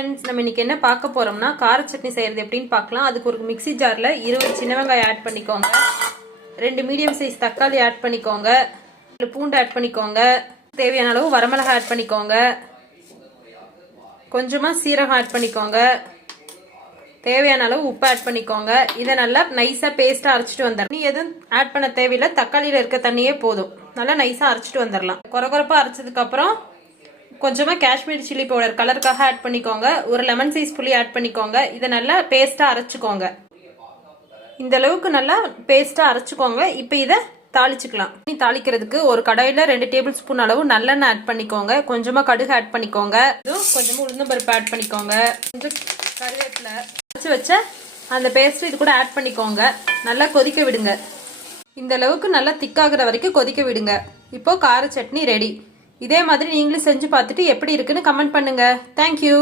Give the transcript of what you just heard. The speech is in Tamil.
ஃப்ரெண்ட்ஸ், நம்ம இன்னைக்கு என்ன பார்க்க போறோம்னா கார சட்னி செய்யறது எப்படின்னு பார்க்கலாம். அதுக்கு ஒரு மிக்ஸி ஜார்ல 20 சின்ன வெங்காயம் ஆட் பண்ணிக்கோங்க, 2 மீடியம் சைஸ் தக்காளி ஆட் பண்ணிக்கோங்க, 1 பூண்டு ஆட் பண்ணிக்கோங்க, தேவையான அளவு வரமிளகாய் ஆட் பண்ணிக்கோங்க, கொஞ்சமா சீரகம் ஆட் பண்ணிக்கோங்க, தேவையான அளவு உப்பு ஆட் பண்ணிக்கோங்க. இதை நல்லா நைஸா பேஸ்டா அரைச்சிட்டு வந்துடலாம். நீ எதுவும் ஆட் பண்ண தேவையில்லை, தக்காளியில இருக்க தண்ணியே போதும். நல்லா நைஸா அரைச்சிட்டு வந்துடலாம். கொரகொரப்பா அரைச்சதுக்கு அப்புறம் கொஞ்சமா காஷ்மீரி சில்லி பவுடர் கலருக்காக ஆட் பண்ணிக்கோங்க, ஒரு லெமன் சைஸ் புளி ஆட் பண்ணிக்கோங்க. இதை நல்லா பேஸ்டா அரைச்சிக்கோங்க. இந்த அளவுக்கு நல்லா பேஸ்டா அரைச்சிக்கோங்க. இப்போ இதை தாளிச்சுக்கலாம். தாளிக்கிறதுக்கு ஒரு கடாயில 2 டேபிள் ஸ்பூன் அளவு நல்லெண்ணெய் ஆட் பண்ணிக்கோங்க, கொஞ்சமா கடுகு ஆட் பண்ணிக்கோங்க, கொஞ்சமா உளுந்தம்பருப்பு ஆட் பண்ணிக்கோங்க, கொஞ்சம் கருவேப்பிலை, அரைச்சு வச்ச அந்த பேஸ்ட் இது கூட ஆட் பண்ணிக்கோங்க. நல்லா கொதிக்க விடுங்க. இந்த அளவுக்கு நல்லா திக்காகிற வரைக்கும் கொதிக்க விடுங்க. இப்போ கார சட்னி ரெடி. இதே மாதிரி நீங்களும் செஞ்சு பார்த்துட்டு எப்படி இருக்குன்னு கமெண்ட் பண்ணுங்க. தேங்க்யூ.